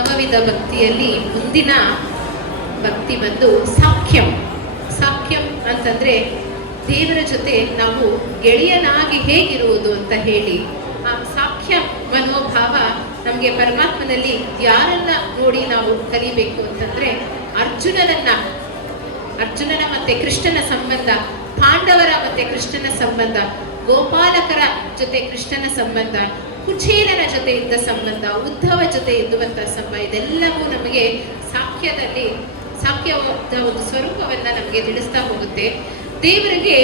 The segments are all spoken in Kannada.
ನವವಿಧ ಭಕ್ತಿಯಲ್ಲಿ ಮುಂದಿನ ಭಕ್ತಿ ಬಂದು ಸಾಖ್ಯಂ. ಸಾಖ್ಯಂ ಅಂತಂದ್ರೆ ದೇವರ ಜೊತೆ ನಾವು ಗೆಳೆಯನಾಗಿ ಹೇಗಿರುವುದು ಅಂತ ಹೇಳಿ, ಆ ಸಾಖ್ಯ ಮನೋಭಾವ ನಮಗೆ ಪರಮಾತ್ಮನಲ್ಲಿ ಯಾರನ್ನ ನೋಡಿ ನಾವು ಕಲಿಬೇಕು ಅಂತಂದ್ರೆ ಅರ್ಜುನನ ಮತ್ತೆ ಕೃಷ್ಣನ ಸಂಬಂಧ, ಪಾಂಡವರ ಮತ್ತೆ ಕೃಷ್ಣನ ಸಂಬಂಧ, ಗೋಪಾಲಕರ ಜೊತೆ ಕೃಷ್ಣನ ಸಂಬಂಧ, ಕುಚೇಲನ ಜೊತೆ ಇದ್ದ ಸಂಬಂಧ, ಉದ್ಧವ ಜೊತೆ ಇದ್ದುವಂತಹ ಸಂಬಂಧ, ಇದೆಲ್ಲವೂ ನಮಗೆ ಸಾಖ್ಯವಾದ ಒಂದು ಸ್ವರೂಪವನ್ನ ನಮಗೆ ತಿಳಿಸ್ತಾ ಹೋಗುತ್ತೆ. ದೇವರಿಗೆ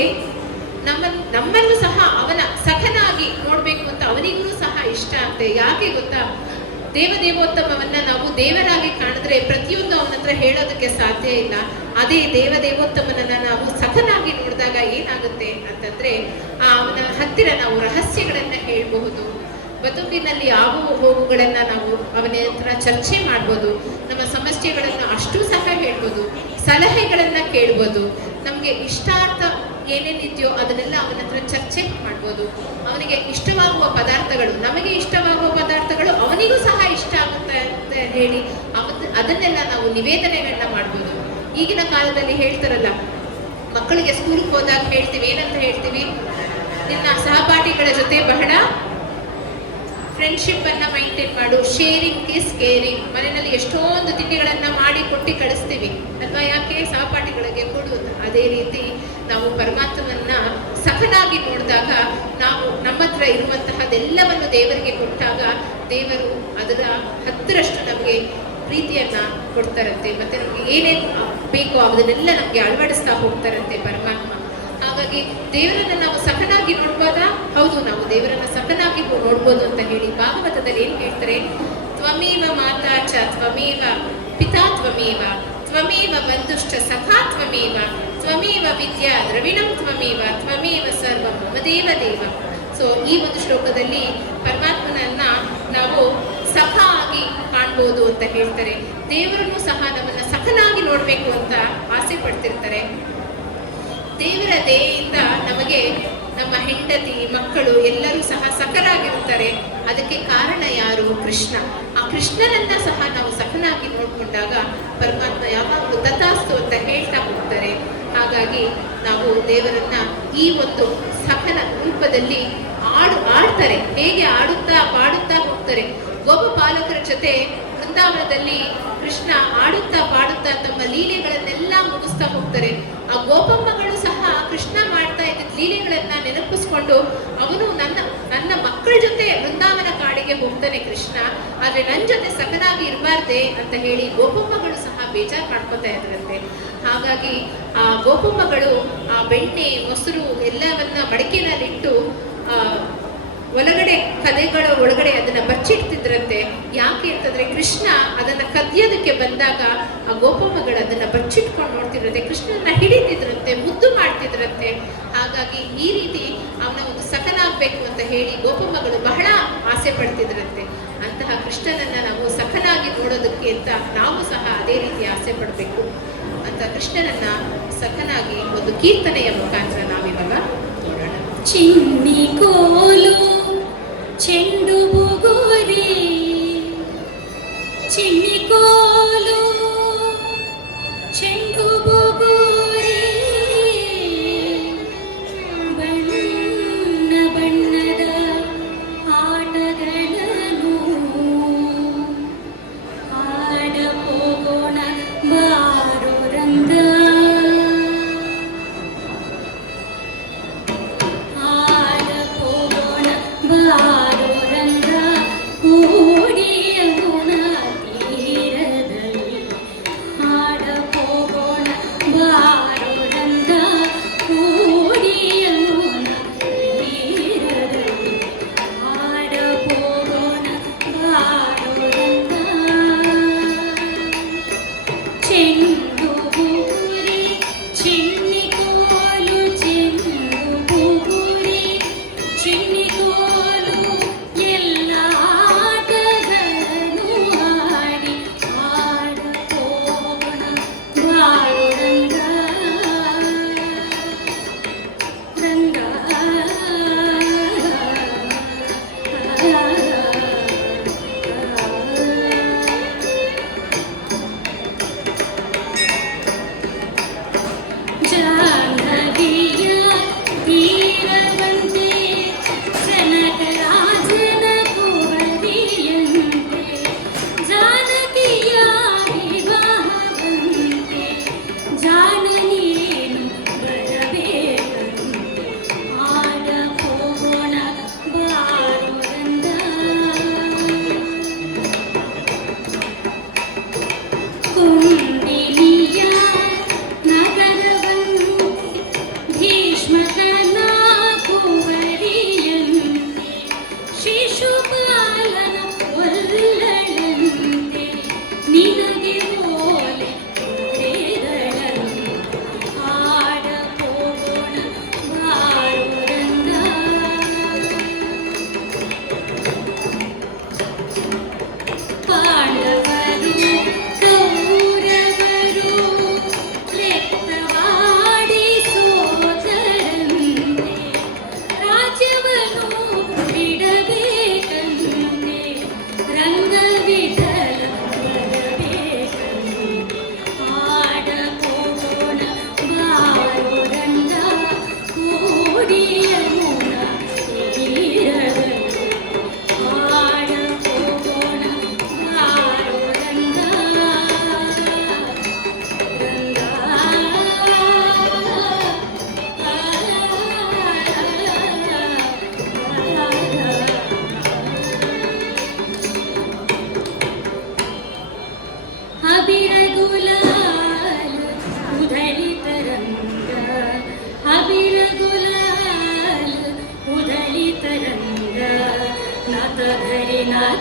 ನಮ್ಮನ್ನು ಸಹ ಅವನ ಸಖನಾಗಿ ನೋಡ್ಬೇಕು ಅಂತ ಅವನಿಗೂ ಸಹ ಇಷ್ಟ ಅಂತೆ. ಯಾಕೆ ಗೊತ್ತಾ? ದೇವದೇವೋತ್ತಮವನ್ನ ನಾವು ದೇವರಾಗಿ ಕಾಣಿದ್ರೆ ಪ್ರತಿಯೊಂದು ಅವನ ಹತ್ರ ಹೇಳೋದಕ್ಕೆ ಸಾಧ್ಯ ಇಲ್ಲ. ಅದೇ ದೇವದೇವೋತ್ತಮನನ್ನ ನಾವು ಸಖನಾಗಿ ನೋಡಿದಾಗ ಏನಾಗುತ್ತೆ ಅಂತಂದ್ರೆ ಅವನ ಹತ್ತಿರ ನಾವು ರಹಸ್ಯಗಳನ್ನ ಹೇಳ್ಬಹುದು, ಬದುಕಿನಲ್ಲಿ ಆಗುವ ಹೋಗುಗಳನ್ನ ನಾವು ಅವನ ಹತ್ರ ಚರ್ಚೆ ಮಾಡ್ಬೋದು, ನಮ್ಮ ಸಮಸ್ಯೆಗಳನ್ನು ಅಷ್ಟು ಸಹ ಹೇಳ್ಬೋದು, ಸಲಹೆಗಳನ್ನ ಕೇಳ್ಬೋದು, ನಮ್ಗೆ ಇಷ್ಟಾರ್ಥ ಏನೇನಿದೆಯೋ ಅದನ್ನೆಲ್ಲ ಅವನ ಹತ್ರ ಚರ್ಚೆ ಮಾಡ್ಬೋದು. ಅವನಿಗೆ ಇಷ್ಟವಾಗುವ ಪದಾರ್ಥಗಳು, ನಮಗೆ ಇಷ್ಟವಾಗುವ ಪದಾರ್ಥಗಳು ಅವನಿಗೂ ಸಹ ಇಷ್ಟ ಆಗುತ್ತೆ ಅಂತ ಹೇಳಿ ಅದನ್ನೆಲ್ಲ ನಾವು ನಿವೇದನೆಗಳನ್ನ ಮಾಡ್ಬೋದು. ಈಗಿನ ಕಾಲದಲ್ಲಿ ಹೇಳ್ತಾರಲ್ಲ, ಮಕ್ಕಳಿಗೆ ಸ್ಕೂಲ್ಗೆ ಹೋದಾಗ ಹೇಳ್ತೀವಿ, ಏನಂತ ಹೇಳ್ತೀವಿ? ನಿನ್ನ ಸಹಪಾಠಿಗಳ ಜೊತೆ ಬಹಳ ಫ್ರೆಂಡ್ಶಿಪ್ ಅನ್ನ ಮೈಂಟೈನ್ ಮಾಡು, ಶೇರಿಂಗ್ ಇಸ್ ಕೇರಿಂಗ್. ಮನೆಯಲ್ಲಿ ಎಷ್ಟೊಂದು ತಿಂಡಿಗಳನ್ನ ಮಾಡಿ ಕೊಟ್ಟು ಕಳಿಸ್ತೀವಿ ಅಲ್ವಾ? ಯಾಕೆ? ಸಹಪಾಠಿಗಳಿಗೆ ಕೊಡುವುದು. ಅದೇ ರೀತಿ ನಾವು ಪರಮಾತ್ಮನನ್ನ ಸಖನಾಗಿ ನೋಡಿದಾಗ, ನಾವು ನಮ್ಮ ಹತ್ರ ಇರುವಂತಹದೆಲ್ಲವನ್ನು ದೇವರಿಗೆ ಕೊಟ್ಟಾಗ ದೇವರು ಅದರ 10ರಷ್ಟು ನಮಗೆ ಪ್ರೀತಿಯನ್ನ ಕೊಡ್ತಾರಂತೆ. ಮತ್ತೆ ನಮ್ಗೆ ಏನೇನು ಬೇಕೋ ಅದನ್ನೆಲ್ಲ ನಮ್ಗೆ ಅಳವಡಿಸ್ತಾ ಹೋಗ್ತಾರಂತೆ ಪರಮಾತ್ಮ. ಹಾಗಾಗಿ ದೇವರನ್ನ ನಾವು ಸಖನಾಗಿ ನೋಡ್ಬೋದಾ? ಹೌದು, ನಾವು ದೇವರನ್ನ ಸಖನಾಗಿ ನೋಡ್ಬೋದು ಅಂತ ಹೇಳಿ ಭಾಗವತದಲ್ಲಿ ಏನ್ ಹೇಳ್ತಾರೆ? ತ್ವಮೇವ ಮಾತಾ ಚ ತ್ವಮೇವ ಪಿತಾ ತ್ವಮೇವ ತ್ವಮೇವ ಬಂಧುಶ್ಚ ಸಖಾ ತ್ವಮೇವ ತ್ವಮೇವ ವಿದ್ಯಾ ದ್ರವಿಣಂ ತ್ವಮೇವ ತ್ವಮೇವ ಸರ್ವಂ ಮಮ ದೇವ ದೇವ. ಸೊ ಈ ಒಂದು ಶ್ಲೋಕದಲ್ಲಿ ಪರಮಾತ್ಮನನ್ನ ನಾವು ಸಖ ಆಗಿ ಕಾಣ್ಬೋದು ಅಂತ ಹೇಳ್ತಾರೆ. ದೇವರನ್ನು ಸಹ ನಮ್ಮನ್ನ ಸಖನಾಗಿ ನೋಡ್ಬೇಕು ಅಂತ ಆಸೆ ಪಡ್ತಿರ್ತಾರೆ. ದೇವರ ದಯೆಯಿಂದ ನಮಗೆ ನಮ್ಮ ಹೆಂಡತಿ, ಮಕ್ಕಳು ಎಲ್ಲರೂ ಸಹ ಸಖರಾಗಿರುತ್ತಾರೆ. ಅದಕ್ಕೆ ಕಾರಣ ಯಾರು? ಕೃಷ್ಣ. ಆ ಕೃಷ್ಣನನ್ನ ಸಹ ನಾವು ಸಖನಾಗಿ ನೋಡ್ಕೊಂಡಾಗ ಪರಮಾತ್ಮ ಯಾವಾಗಲೂ ತಥಾಸ್ತು ಅಂತ ಹೇಳ್ತಾ ಹೋಗ್ತಾರೆ. ಹಾಗಾಗಿ ನಾವು ದೇವರನ್ನ ಈ ಒಂದು ಸಖನ ರೂಪದಲ್ಲಿ ಆಡ್ತಾರೆ. ಹೇಗೆ ಆಡುತ್ತಾ ಪಾಡುತ್ತಾ ಹೋಗ್ತಾರೆ. ಗೋಪಪಾಲಕರ ಜೊತೆ ವೃಂದಾವನದಲ್ಲಿ ಕೃಷ್ಣ ಆಡುತ್ತಾ ಪಾಡುತ್ತಾ ತಮ್ಮ ಲೀಲೆಗಳನ್ನೆಲ್ಲ ಮುಗಿಸ್ತಾ ಹೋಗ್ತಾರೆ. ಆ ಗೋಪಮ್ಮಗಳು ಸಹ ಕೃಷ್ಣ ಮಾಡ್ತಾ ಇದ್ದ ಲೀಲೆಗಳನ್ನ ನೆನಪಿಸ್ಕೊಂಡು ಅವನು ನನ್ನ ಮಕ್ಕಳ ಜೊತೆ ವೃಂದಾವನ ಕಾಡಿಗೆ ಹೋಗ್ತಾನೆ ಕೃಷ್ಣ, ಆದ್ರೆ ನನ್ನ ಜೊತೆ ಸಖನಾಗಿ ಇರಬಾರ್ದೆ ಅಂತ ಹೇಳಿ ಗೋಪಮ್ಮಗಳು ಸಹ ಬೇಜಾರು ಮಾಡ್ಕೊತಾ ಇದ್ರಂತೆ. ಹಾಗಾಗಿ ಆ ಗೋಪಮ್ಮಗಳು ಆ ಬೆಣ್ಣೆ, ಮೊಸರು ಎಲ್ಲವನ್ನ ಮಡಿಕೆನಲ್ಲಿಟ್ಟು ಒಳಗಡೆ ಕದೆಗಳ ಒಳಗಡೆ ಅದನ್ನ ಬಚ್ಚಿಡ್ತಿದ್ರಂತೆ. ಯಾಕೆ ಅಂತಂದ್ರೆ ಕೃಷ್ಣ ಅದನ್ನ ಕದಿಯೋದಕ್ಕೆ ಬಂದಾಗ ಆ ಗೋಪಮ್ಮಗಳು ಅದನ್ನ ಬಚ್ಚಿಟ್ಕೊಂಡು ನೋಡ್ತಿದ್ರಂತೆ, ಕೃಷ್ಣನ ಹಿಡಿತಿದ್ರಂತೆ, ಮುದ್ದು ಮಾಡ್ತಿದ್ರಂತೆ. ಹಾಗಾಗಿ ಈ ರೀತಿ ಅವನ ಒಂದು ಸಖನಾಗ್ಬೇಕು ಅಂತ ಹೇಳಿ ಗೋಪಮ್ಮಗಳು ಬಹಳ ಆಸೆ ಪಡ್ತಿದ್ರಂತೆ. ಅಂತಹ ಕೃಷ್ಣನನ್ನ ನಾವು ಸಖನಾಗಿ ನೋಡೋದಕ್ಕೆ ಅಂತ ನಾವು ಸಹ ಅದೇ ರೀತಿ ಆಸೆ ಪಡಬೇಕು ಅಂತ ಕೃಷ್ಣನನ್ನ ಸಖನಾಗಿ ಒಂದು ಕೀರ್ತನೆಯ ಮುಖಾಂತರ ನಾವಿವಾಗ ನೋಡೋಣ. ಚಿನ್ನಿ ಕೋಲು ಚೆಂಡು ಬುಗುರಿ, ಚಿನ್ನಿ ಕೋಲು ಚೆಂಡು ಬುಗುರಿ, ಬಣ್ಣ ಬಣ್ಣದ ಆಟಗಳನ್ನು ಆಡ ಹೋಗೋಣ ಬಾರೋ ರಂಗ, ಆಡ ಹೋಗೋಣ ಬಾರೋ ರಂಗ, ಕೂಡಿ ಯಮುನಾ ತೀರದ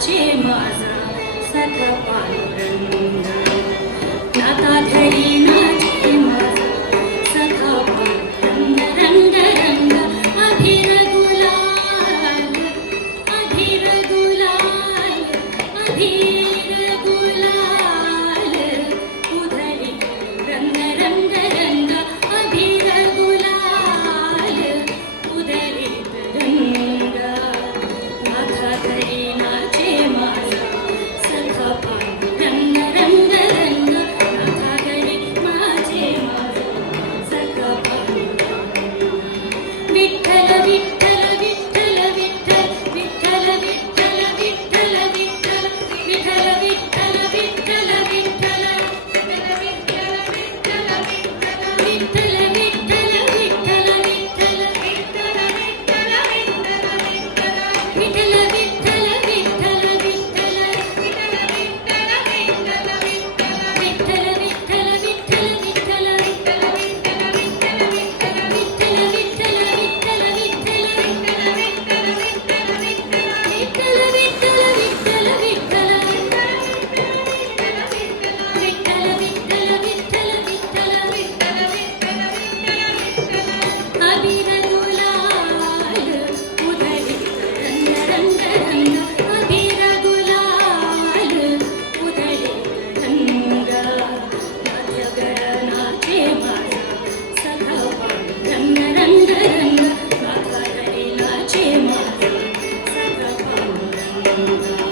नाचे माझा सखा पांडुरंग नाता घरी नाचे माझा सखा पांडुरंग रंग रंग अभिर गुलाल अभिर गुलाल अभिर गुलाल उधळी रंग रंग रंग अभिर गुलाल उधळीत रंग नाथा घरी नाचे माझा सखा पांडुरंग रंग रंग नाथा घरी नाचे माझा सखा पांडुरंग विठ्ठल विठ्ठल विठ्ठल विठ्ठल विठ्ठल विठ्ठल विठ्ठल विठ्ठल विठ्ठल विठ्ठल विठ्ठल विठ्ठल विठ्ठल विठ्ठल अभिर गुलाल उधळीत रंग रंग रंग अभिर गुलाल उधळीत रंग नाथगड नाचे माझा सखा पांडुरंग रंग रंग नाथा घरी नाचे माझा सखा पांडुरंग